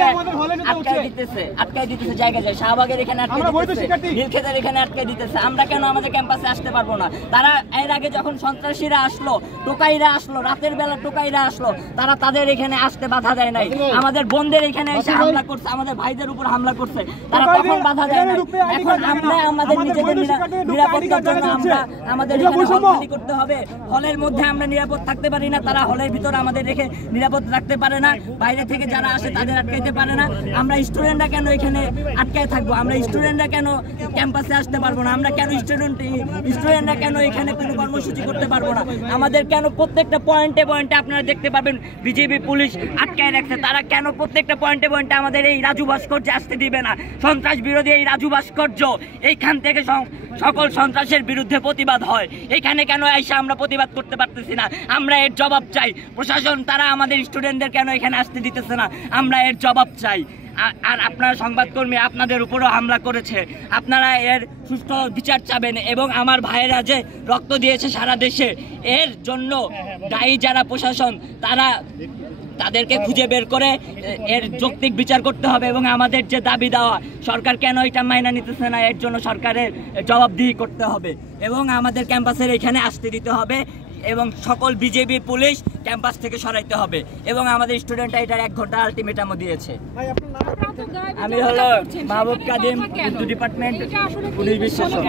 জায়গায় আটকায় দিতেছে জায়গায় যায়, শাহবাগের এখানে আটকায় দিতেছে, নীলক্ষেতের এখানে আটকায় দিতেছে। আমরা কেন আমাদের ক্যাম্পাসে আসতে পারবো না? তারা এর আগে যখন সন্ত্রাসীরা আসলো, টোকাইরা আসলো, রাতের বেলা টোকাইরা আসলো, তারা তাদের এখানে আসতে বাধা দেয় নাই। আমাদের বোনদের এখানে এসে হামলা করছে, আমাদের ভাইদের উপর হামলা করছে, তারা তখন বাধা দেয় নাই। এখন আমরা আমাদের নিজেদের নিরাপত্তার জন্য আমরা আমাদের এখানে হল খালি করতে হবে। হলের মধ্যে আমরা নিরাপদ থাকতে পারি না, তারা হলের ভিতর আমাদের রেখে নিরাপদ রাখতে পারে না, বাইরে থেকে যারা আসে তাদের আটকাইতে পারে না। আমরা স্টুডেন্টরা কেন এখানে আটকায় থাকবো? আমরা স্টুডেন্টরা কেন ক্যাম্পাসে আসতে পারবো না? আমরা কেন স্টুডেন্টরা কেন এখানে কোনো কর্মসূচি করতে পারবো না? আমাদের কেন প্রত্যেকটা পয়েন্টে পয়েন্টে আপনারা দেখতে পাবেন বিজেপি পুলিশ আটকায় রাখছে। তারা কেন প্রত্যেকটা পয়েন্টে পয়েন্টে আমাদের এই রাজু ভাস্কর্যে আসতে দিবে না? সন্ত্রাস বিরোধী এই রাজু ভাস্কর্য, এইখান থেকে সকল সন্ত্রাসের বিরুদ্ধে প্রতিবাদ হয়। এখানে কেন এসে আমরা প্রতিবাদ করতে পারতেছি না? আমরা এর জবাব চাই। প্রশাসন তারা আমাদের স্টুডেন্টদের কেন এখানে আসতে দিতেছে না? আমরা এর জবাব চাই। আর আপনারা সংবাদকর্মী, আপনাদের উপরও হামলা করেছে, আপনারা এর সুষ্ঠু বিচার চাবেন। এবং আমার ভাইয়েরা যে রক্ত দিয়েছে সারা দেশে, এর জন্য দায়ী যারা প্রশাসন, তাদেরকে খুঁজে বের করে এর যৌক্তিক বিচার করতে হবে। এবং আমাদের যে দাবি দেওয়া, সরকার কেন এটা মাইনা নিতেছে না, এর জন্য সরকারের জবাবদিহি করতে হবে এবং আমাদের ক্যাম্পাসের এখানে আসতে দিতে হবে এবং সকল বিজেপি পুলিশ ক্যাম্পাস থেকে সরাইতে হবে। এবং আমাদের স্টুডেন্টরা এটার 1 ঘন্টা আলটিমেটামও দিয়েছে। আমি হলো মাহবুব কাদিম, উর্দু ডিপার্টমেন্ট, পুলিশ বিশ্লেষক।